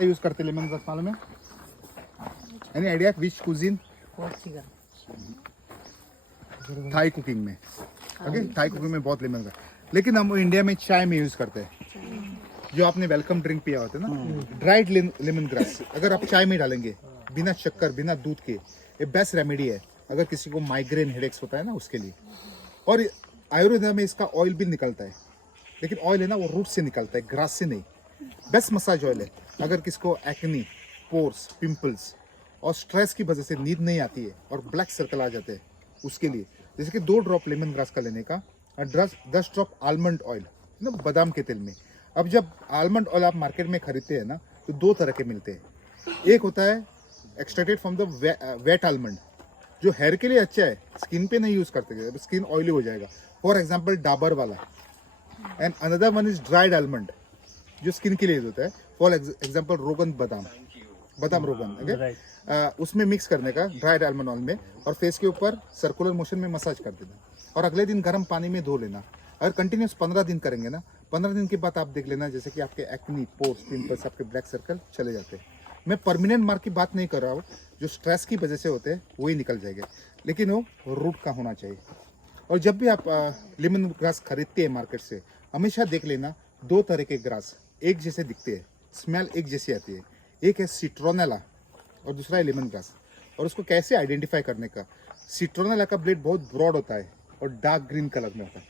Use करते lemon grass मालूम है? Any idea which cuisine? Thai cooking में, ओके, थाई कुकिंग में बहुत लेमन ग्रास, लेकिन हम इंडिया में चाय में यूज करते हैं। जो आपने वेलकम ड्रिंक पिया होता है ना, ड्राइड लेमन ग्रास अगर आप चाय में डालेंगे बिना शक्कर बिना दूध के, ये बेस्ट रेमेडी है अगर किसी को माइग्रेन हेडेक्स होता है ना उसके लिए। और आयुर्वेदा में इसका ऑयल भी निकलता है, लेकिन ऑयल है ना वो रूट से निकलता है, ग्रास से नहीं। बेस्ट मसाज ऑयल है अगर किसको एक्नी, पोर्स, पिंपल्स और स्ट्रेस की वजह से नींद नहीं आती है और ब्लैक सर्कल आ जाते हैं उसके लिए। जैसे कि 2 ड्रॉप लेमन ग्रास का लेने का और 10 ड्रॉप आलमंड ऑयल ना, बादाम के तेल में। अब जब आलमंड ऑयल आप मार्केट में खरीदते हैं ना तो 2 तरह के मिलते हैं। एक होता है extracted from the wet almond, जो हेयर के लिए अच्छा है, स्किन पे नहीं यूज करते, स्किन ऑयली हो जाएगा। फॉर एग्जाम्पल डाबर वाला। And another one is dried almond, जो स्किन के लिए यूज होता है। फॉर एग्जाम्पल रोगन बादाम रोगन, ओके, उसमें मिक्स करने का ड्राइड आलमंड ऑयल में, और फेस के ऊपर सर्कुलर मोशन में मसाज कर देना और अगले दिन गर्म पानी में धो लेना। अगर कंटिन्यूस 15 दिन करेंगे ना, 15 दिन के बाद आप देख लेना जैसे कि आपके एक्नी, पोर्स, पिंपल्स, आपके ब्लैक सर्कल चले जाते हैं। मैं परमानेंट मार्क की बात नहीं कर रहा हूँ, जो स्ट्रेस की वजह से होते हैं वही निकल जाएंगे, लेकिन वो रूट का होना चाहिए। और जब भी आप लेमन ग्रास खरीदते हैं मार्केट से, हमेशा देख लेना 2 तरह के ग्रास एक जैसे दिखते हैं, स्मेल एक जैसी आती है। एक है सिट्रोनेला और दूसरा है लेमन ग्रास। और उसको कैसे आइडेंटिफाई करने का, सिट्रोनेला का ब्लेड बहुत ब्रॉड होता है और डार्क ग्रीन कलर में होता है,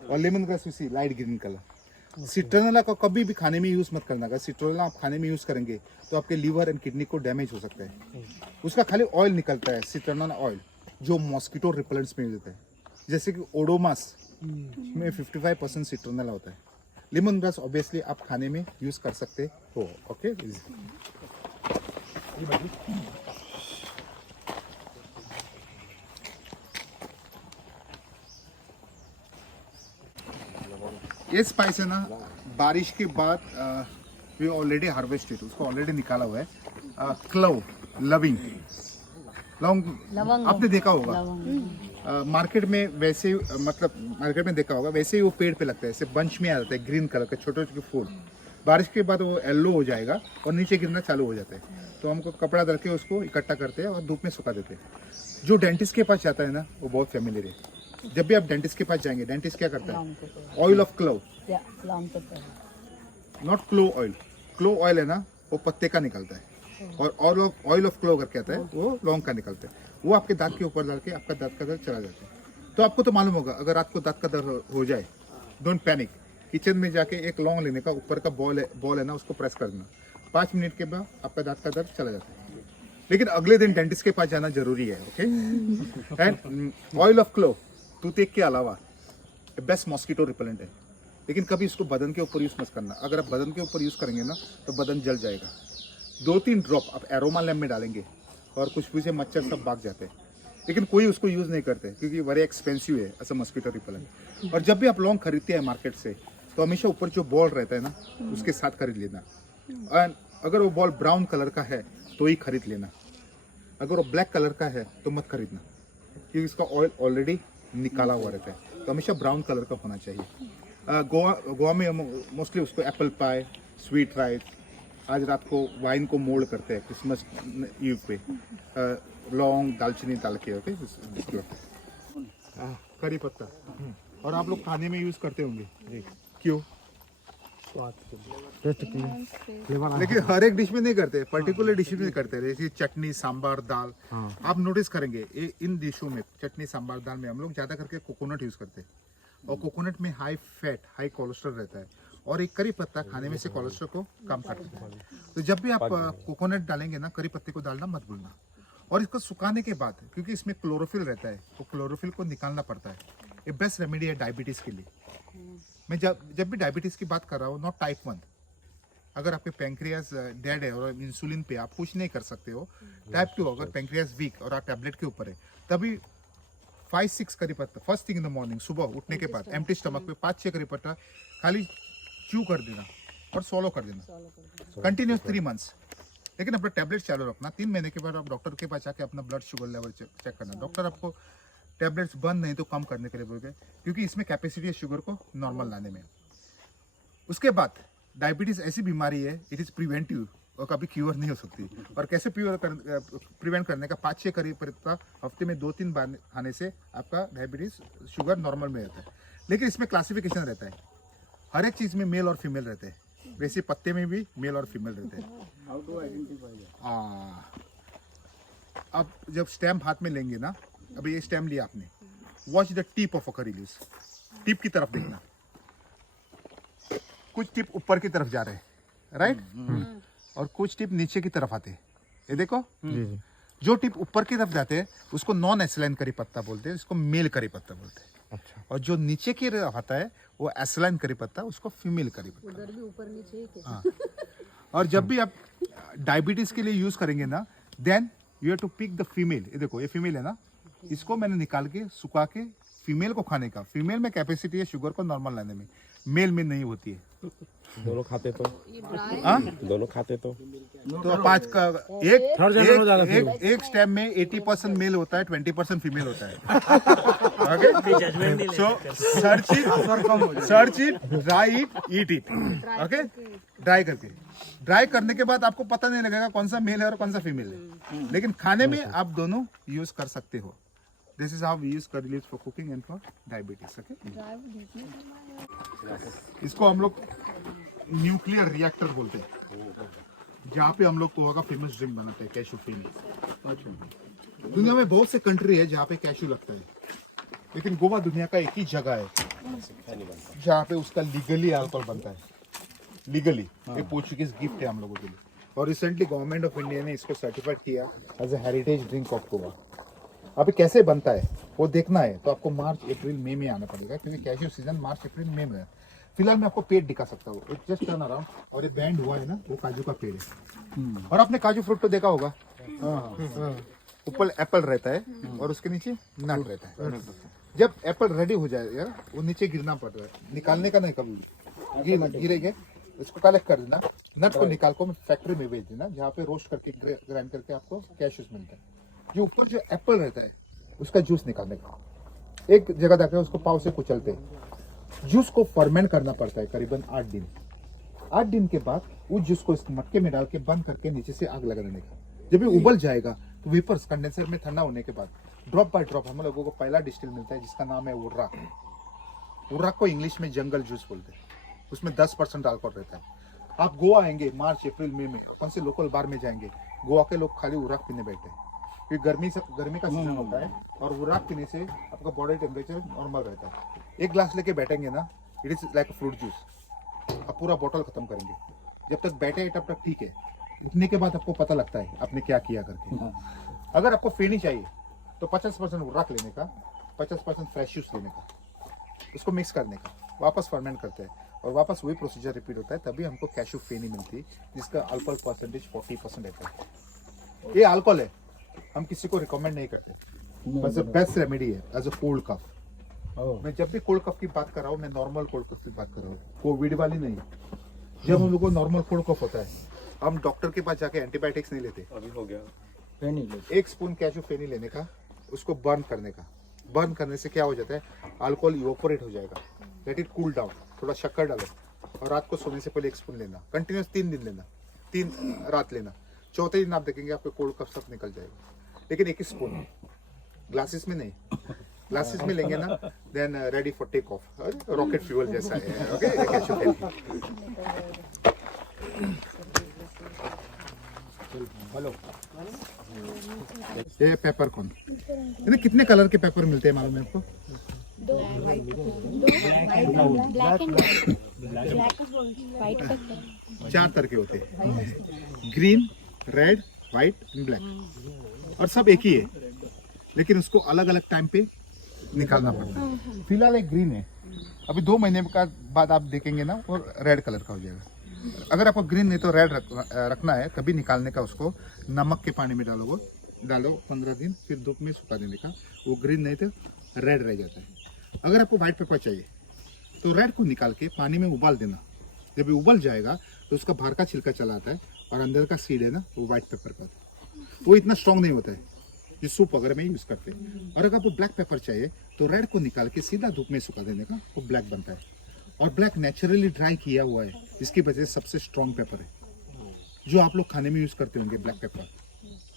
और लेमन ग्रास उसी लाइट ग्रीन कलर। सिट्रोनेला को कभी भी खाने में यूज मत करना। अगर सिट्रोनेला आप खाने में यूज करेंगे तो आपके लीवर एंड किडनी को डैमेज हो सकता है। उसका खाली ऑयल निकलता है, सिट्रोनेला ऑयल, जो मॉस्किटो रिपेलेंट्स में यूज होता है, जैसे कि ओडोमास में 55% सिट्रोनेला होता है। लेमन ग्रास ऑब्वियसली आप खाने में यूज कर सकते हो, ओके। ये स्पाइस है ना, बारिश के बाद वी ऑलरेडी हार्वेस्टेड, उसको ऑलरेडी निकाला हुआ है। क्लव, लविंग, लौंग आपने देखा होगा मार्केट में, वैसे मतलब मार्केट में देखा होगा वैसे ही वो पेड़ पे लगता है, ऐसे बंच में आ जाता है, ग्रीन कलर का छोटे छोटे फूल। बारिश के बाद वो येलो हो जाएगा और नीचे गिरना चालू हो जाता है, तो हमको कपड़ा डाल के उसको इकट्ठा करते हैं और धूप में सुखा देते हैं। जो डेंटिस्ट के पास जाता है ना वो बहुत फेमिलियर है। जब भी आप डेंटिस्ट के पास जाएंगे, डेंटिस्ट क्या करता है, oil of clove, not clove oil. Clove oil है ना वो पत्ते का निकलता है, और ऑयल ऑफ क्लोव करके आता है वो लौंग का निकलता है। वो आपके दांत के ऊपर डाल के आपका दांत का दर्द चला जाता है। तो आपको तो मालूम होगा, अगर रात को दांत का दर्द हो जाए, डोंट पैनिक, किचन में जाके एक लौंग लेने का, ऊपर का बॉल है ना उसको प्रेस कर देना, 5 मिनट के बाद आपका दांत का दर्द चला जाता है। लेकिन अगले दिन डेंटिस्ट के पास जाना जरूरी है, okay. And oil of clove toothpaste के अलावा बेस्ट मॉस्किटो रिपेलेंट है, लेकिन कभी इसको बदन के ऊपर यूज मत करना। अगर आप बदन के ऊपर यूज करेंगे ना तो बदन जल जाएगा। 2-3 ड्रॉप आप एरोमा लैम्प में डालेंगे और खुशबू से मच्छर सब भाग जाते हैं, लेकिन कोई उसको यूज नहीं करते क्योंकि वेरी एक्सपेंसिव है ऐसा मॉस्किटो रिपेलेंट। और जब भी आप लौंग खरीदते हैं मार्केट से, तो हमेशा ऊपर जो बॉल रहता है ना उसके साथ खरीद लेना। एंड अगर वो बॉल ब्राउन कलर का है तो ही खरीद लेना, अगर वो ब्लैक कलर का है तो मत खरीदना, क्योंकि इसका ऑयल ऑलरेडी निकाला हुआ रहता है। तो हमेशा ब्राउन कलर का होना चाहिए। गोवा में मोस्टली उसको एप्पल पाई, स्वीट राइस, आज रात को वाइन को मोल्ड करते हैं क्रिसमस ईव पे, लौंग दालचीनी डाल के, ओके, करी पत्ता। और आप लोग खाने में यूज करते होंगे, क्यों? लेकिन हर एक डिश में नहीं करते, पर्टिकुलर डिश में करते हैं, जैसे चटनी, सांबार, दाल। आप नोटिस करेंगे इन डिशों में, चटनी, सांबार, दाल में हम लोग ज्यादा करके कोकोनट यूज करते हैं, और कोकोनट में हाई फैट, हाई कोलेस्ट्रॉल रहता है, और एक करी पत्ता खाने में से कोलेस्ट्रॉल को कम करता है। तो जब भी आप कोकोनट डालेंगे ना, करी पत्ते को डालना मत भूलना। और इसको सुखाने के बाद, क्योंकि इसमें क्लोरोफिल रहता है, तो क्लोरोफिल को निकालना पड़ता है। ये बेस्ट रेमेडी है डायबिटीज के लिए। मैं जब भी डायबिटीज की बात कर रहा हूँ, नॉट टाइप 1, अगर आपके पैंक्रियाज डेड है और इंसुलिन पे आप कुछ नहीं कर सकते हो, टाइप 2 अगर पैंक्रियाज वीक और आप टैबलेट के ऊपर है, तभी 5-6 करी पत्ता first thing in the morning, सुबह उठने के बाद एम्प्टी स्टमक पे 5-6 करी पत्ता खाली च्यू कर देना और सॉलो कर देना कंटिन्यूस 3 मंथ्स। लेकिन अपना टैबलेट चालू रखना। 3 महीने के बाद आप डॉक्टर के पास जाके अपना ब्लड शुगर लेवल चेक करना। डॉक्टर आपको टैबलेट्स बंद नहीं तो कम करने के लिए बोलते हैं, क्योंकि इसमें कैपेसिटी है शुगर को नॉर्मल लाने में। उसके बाद डायबिटीज ऐसी बीमारी है, इट इज प्रिवेंटिव, और कभी क्योर नहीं हो सकती। और कैसे प्रिवेंट करने का, 5-6 करी परिता हफ्ते में 2-3 बार खाने से आपका डायबिटीज शुगर नॉर्मल में रहता है। लेकिन इसमें क्लासिफिकेशन रहता है, हर एक चीज़ में मेल और फीमेल रहते हैं, वैसे पत्ते में भी मेल और फीमेल रहते हैं। How to identify? अब जब स्टैम्प हाथ में लेंगे ना, अभी ये स्टैम्प लिया आपने, watch the tip of a curry leaves, tip की तरफ देखना, कुछ टिप ऊपर की तरफ जा रहे हैं, राइट, और कुछ टिप नीचे की तरफ आते हैं, ये देखो। जो टिप ऊपर की तरफ जाते हैं उसको नॉन एसिलाइन करी पत्ता बोलते हैं, इसको मेल करी पत्ता बोलते हैं। अच्छा। और जो नीचे की तरफ आता है वो एसिलाइन करी पत्ता, उसको फीमेल करी पत्ता। उधर भी ऊपर नीचे ही क्या? हाँ। और जब भी आप डायबिटीज के लिए यूज करेंगे ना, then you have to pick the female. ये देखो, ये फीमेल है ना, इसको मैंने निकाल के सुखा के फीमेल को खाने का। फीमेल में कैपेसिटी है शुगर को नॉर्मल लाने में, मेल में नहीं होती है। दोनों खाते तो ये ड्राई हाँ, दोनों खाते तो तो 5 का एक स्टेम में 80% मेल होता है, 20% फीमेल होता है। Okay, so search it, dry it, eat it. Okay, dry करके, ड्राई करने के बाद आपको पता नहीं लगेगा कौन सा मेल है और कौन सा फीमेल है, लेकिन खाने में आप दोनों यूज कर सकते हो। This is how we use curry leaves for cooking and for diabetes. Okay, इसको हम लोग न्यूक्लियर रिएक्टर बोलते हैं, जहाँ पे हम लोग पोहा का फेमस ड्रिंक बनाते हैं, कैशू फेनी। दुनिया में बहुत से कंट्री है जहाँ पे कैशू लगता है, लेकिन गोवा दुनिया का एक ही जगह है जहाँ पे उसका लीगली अल्कोहल बनता है, लीगली। ये पोर्चुगीज गिफ्ट है हम लोगों के लिए, और रिसेंटली गवर्नमेंट ऑफ इंडिया ने इसको सर्टिफाइड किया as a heritage drink of Goa. अभी कैसे बनता है वो देखना है तो आपको मार्च अप्रैल मई में आना पड़ेगा, क्योंकि कैशू सीजन मार्च अप्रैल मई में है। फिलहाल मैं आपको पेड़ दिखा सकता हूँ, इट जस्ट टर्न अराउंड, और ये बैंड हुआ है ना, वो काजू का पेड़ है। और आपने काजू फ्रूट तो देखा होगा, ऊपर एप्पल रहता है और उसके नीचे नट रहता है। जब एप्पल रेडी हो जाएगा वो नीचे गिरना पड़ रहा है, निकालने का नहीं, कभी गिरेंगे इसको कलेक्ट कर देना, नट को निकाल को फैक्ट्री में भेज देना, जहाँ पे रोस्ट करके ग्राइंड करके आपको कैशूज मिलता है। जो ऊपर जो एप्पल रहता है उसका जूस निकालने का, एक जगह जाकर उसको पाव से कुचलते हैं। जूस को फर्मेंट करना पड़ता है करीबन 8 दिन। 8 दिन के बाद उस जूस को इस मटके में डाल के बंद करके नीचे से आग लगा देने का। जब ये उबल जाएगा तो वेपर्स कंडेंसर में ठंडा होने के बाद ड्रॉप बाय ड्रॉप हम लोगों को पहला डिस्टिल मिलता है, जिसका नाम है उर्राक। उर्राक को इंग्लिश में जंगल जूस बोलते हैं, उसमें 10% अल्कोहल रहता है। आप गोवा आएंगे मार्च अप्रैल मई में, कौन से लोकल बार में जाएंगे, गोवा के लोग खाली उर्राक पीने बैठे हैं, क्योंकि गर्मी का सीजन होता है और उर्राक पीने से आपका बॉडी टेम्परेचर नॉर्मल रहता है। एक ग्लास लेके बैठेंगे ना, it is like a fruit juice, आप पूरा बोतल खत्म करेंगे। जब तक बैठे तब तक ठीक है, उठने के बाद आपको पता लगता है आपने क्या किया करके। अगर आपको फेनी चाहिए तो 50% उर्राक लेने का, 50% फ्रेश जूस लेने का, उसको मिक्स करने का, वापस फर्मेंट करते हैं और वापस वही प्रोसीजर रिपीट होता है, तभी हमको कैशू फेनी मिलती है, जिसका अल्कोहल परसेंटेज 40% रहता है। ये अल्कोहल है, हम किसी को रिकमेंड नहीं करते, बस बेस्ट रेमेडी है एज अ कोल्ड कफ। मैं जब भी कोल्ड कफ की बात कर रहा हूँ, मैं नॉर्मल कोल्ड कफ की बात कर रहा हूँ, कोविड वाली नहीं। जब हम लोग को नॉर्मल कोल्ड कफ होता है, हम डॉक्टर के पास जाके एंटीबायोटिक्स नहीं लेते। अभी हो गया। एक स्पून कैशू फेनी लेने का, उसको बर्न करने का। बर्न करने से क्या हो जाता है, अल्कोहल इवोपोरेट हो जाएगा, लेट इट कूल डाउन, थोड़ा शक्कर डालो और रात को सोने से पहले 1 स्पून लेना, कंटिन्यूस 3 दिन लेना, 3 रात लेना। चौथे दिन आप देखेंगे आपको कोल्ड कफ सब निकल जाएगा, लेकिन 1 स्पून, ग्लासेस में नहीं। ग्लासेस में लेंगे ना, then ready for take off, rocket fuel जैसा है। Okay, cashew feni. हेलो, ये पेपर कौन, इन्हें कितने कलर के पेपर मिलते हैं मालूम है आपको? ब्लैक एंड व्हाइट पेपर 4 तरह के होते हैं, green, red, white and black, और सब एक ही है, लेकिन उसको अलग अलग टाइम पे निकालना पड़ता है। फिलहाल एक ग्रीन है, अभी 2 महीने का बाद आप देखेंगे ना वो रेड कलर का हो जाएगा। अगर आपको ग्रीन नहीं तो रेड रखना है, तभी निकालने का उसको नमक के पानी में डालो 15 दिन, फिर धूप में सुखा देने का। वो ग्रीन नहीं तो रेड रह जाता है। अगर आपको व्हाइट पेपर चाहिए तो रेड को निकाल के पानी में उबाल देना, जब ये उबल जाएगा तो उसका बाहर का छिलका चला आता है और अंदर का सीड है ना, वो व्हाइट पेपर का, वो इतना स्ट्रॉन्ग नहीं होता है, ये सूप वगैरह में यूज करते हैं। और अगर आपको ब्लैक पेपर चाहिए तो रेड को निकाल के सीधा धूप में सुखा देने का, वो ब्लैक बनता है। और ब्लैक नेचुरली ड्राई किया हुआ है, इसकी वजह से सबसे स्ट्रॉन्ग पेपर है। जो आप लोग खाने में यूज करते होंगे ब्लैक पेपर,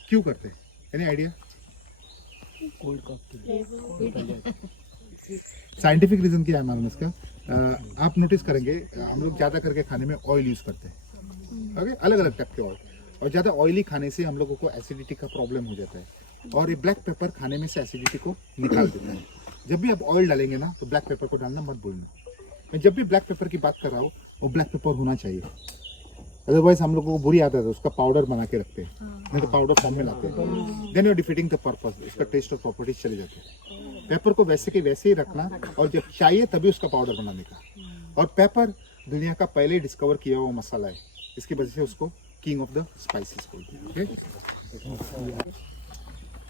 क्यों करते हैं? Any idea? साइंटिफिक रीजन क्या है मालूम इसका? आप नोटिस करेंगे हम लोग ज्यादा करके खाने में ऑयल यूज करते हैं, ओके, अलग अलग टाइप के ऑयल, और ज्यादा ऑयली खाने से हम लोगों को एसिडिटी का प्रॉब्लम हो जाता है, और ये ब्लैक पेपर खाने में से एसिडिटी को निकाल देता है। जब भी आप ऑयल डालेंगे ना तो ब्लैक पेपर को डालना मत भूलना। मैं जब भी ब्लैक पेपर की बात कर रहा हूँ वो ब्लैक पेपर होना चाहिए, अदरवाइज हम लोगों को बुरी आदत है उसका पाउडर बना के रखते हैं, नहीं तो पाउडर फॉर्म में लाते हैं, then you are defeating the purpose, इसका टेस्ट और प्रॉपर्टीज चले जाते हैं। पेपर को वैसे के वैसे ही रखना, और जब चाहिए तभी उसका पाउडर बनाने का। और पेपर दुनिया का पहले डिस्कवर किया हुआ मसाला है, इसकी वजह से उसको किंग ऑफ द स्पाइसेस बोलते हैं। ओके,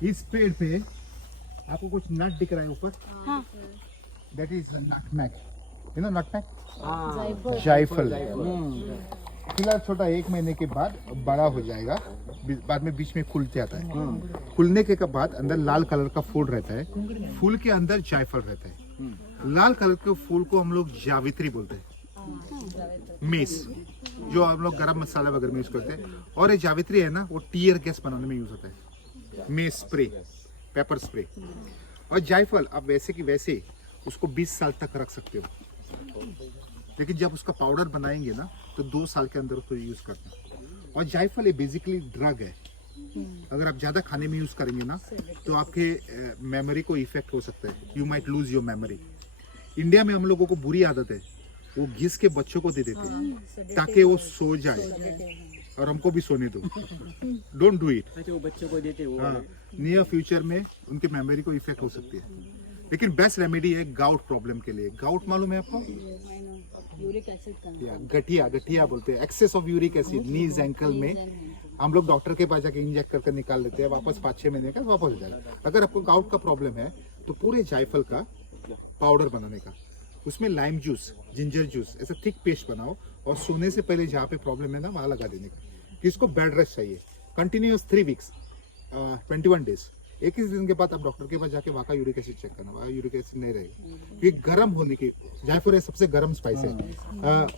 इस पेड़ पे आपको कुछ नट दिख रहा है ऊपर, that is nutmeg, you know nutmeg, जायफल। फिलहाल छोटा 1 महीने के बाद बड़ा हो जाएगा, बाद में बीच में खुल जाता है। खुलने के बाद अंदर लाल कलर का फूल रहता है, फूल के अंदर जायफल रहता है। लाल कलर के फूल को हम लोग जावित्री बोलते हैं, मेस, जो हम लोग गरम मसाला वगैरह में यूज करते हैं। और ये जावित्री है ना, वो टीयर गैस बनाने में यूज होता है, मेस स्प्रे, पेपर स्प्रे। और जायफल आप वैसे की वैसे उसको 20 साल तक रख सकते हो, लेकिन जब उसका पाउडर बनाएंगे ना तो 2 साल के अंदर उसको यूज करना। और जायफल ये बेसिकली ड्रग है, अगर आप ज्यादा खाने में यूज करेंगे ना तो आपके मेमोरी को इफेक्ट हो सकता है, you might lose your memory. India में हम लोगों को बुरी आदत है, वो घिस के बच्चों को दे देते हैं ताकि वो सो जाए, और हमको भी सोने दो, डोंट डू इट। वो बच्चों को देते वो नियर फ्यूचर में उनके मेमोरी को इफेक्ट हो सकती है। लेकिन बेस्ट रेमेडी है गाउट प्रॉब्लम के लिए। गाउट मालूम है आपको? यूरिक एसिड का, गठिया बोलते हैं, excess of uric acid knees ankle में हम लोग डॉक्टर के पास जाके इंजेक्ट करके निकाल लेते हैं, वापस 5-6 महीने का वापस हो जाएगा। अगर आपको गाउट का प्रॉब्लम है तो पूरे जायफल का पाउडर बनाने का, उसमें लाइम जूस, जिंजर जूस, ऐसा थिक पेस्ट बनाओ, और सोने से पहले जहाँ पे प्रॉब्लम है ना वहाँ लगा देने का। किसको बेड रेस्ट चाहिए, कंटिन्यूअस 3 वीक्स 21 डेज। 21 दिन के बाद आप डॉक्टर के पास जाके वहाँ का यूरिक एसिड चेक करना, वहाँ यूरिक एसिड नहीं रहेगा, क्योंकि गर्म होने की, जायफल सबसे गर्म स्पाइस है,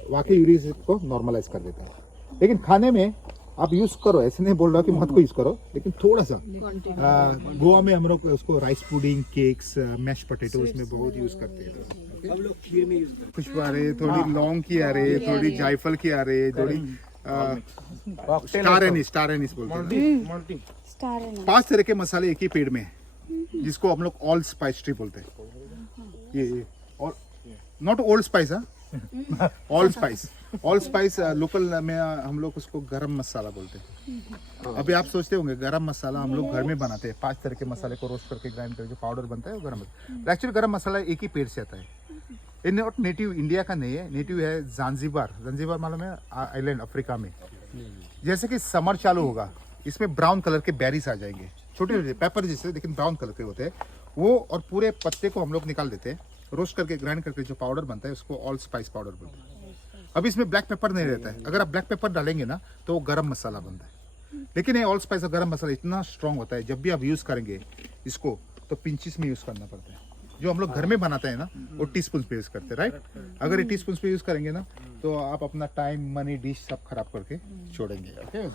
वहाँ के यूरिक एसिड को नॉर्मलाइज कर देता है। लेकिन खाने में आप यूज करो, ऐसे नहीं बोल रहा कि मत को यूज करो, लेकिन थोड़ा सा। गोवा में हम लोग उसको rice pudding, cakes, mash potatoes में बहुत यूज करते हैं। हम लोग खीर में यूज करते खुशबू आ रही है, थोड़ी लौंग की आ रही है, थोड़ी जायफल की आ रही है, थोड़ी स्टार एनिस बोलते हैं। स्टार है ना, 5 तरह के मसाले एक ही पेड़ में है, जिसको हम लोग ऑल स्पाइस ट्री बोलते हैं। ये और not old spice, all spice local में हम लोग उसको गरम मसाला बोलते हैं। अभी आप सोचते होंगे गरम मसाला हम लोग घर में बनाते हैं, 5 तरह के मसाले को रोस्ट करके ग्राइंड करके जो पाउडर बनता है वो गरम मसाला। एक्चुअली गरम मसाला एक ही पेड़ से आता है, ये नॉट नेटिव इंडिया का नहीं है, नेटिव है ज़ांज़ीबार मालूम है, आइलैंड अफ्रीका में। जैसे कि समर चालू होगा, इसमें ब्राउन कलर के बेरीज आ जाएंगे, छोटे छोटे पेपर जैसे, लेकिन ब्राउन कलर के होते हैं वो, और पूरे पत्ते को हम लोग निकाल देते हैं, रोस्ट करके ग्राइंड करके जो पाउडर बनता है उसको ऑल स्पाइस पाउडर बोलते हैं। अब इसमें ब्लैक पेपर नहीं रहता है, अगर आप ब्लैक पेपर डालेंगे ना तो वो गरम मसाला बनता है। लेकिन ये ऑल स्पाइस और गरम मसाला इतना स्ट्रॉन्ग होता है, जब भी आप यूज करेंगे इसको तो पिंचेस में यूज करना पड़ता है। जो हम लोग घर में बनाते हैं ना वो टीस्पून पे यूज करते हैं, राइट? अगर ये टीस्पून पे यूज करेंगे ना तो आप अपना टाइम, मनी, डिश सब खराब करके छोड़ेंगे। ओके।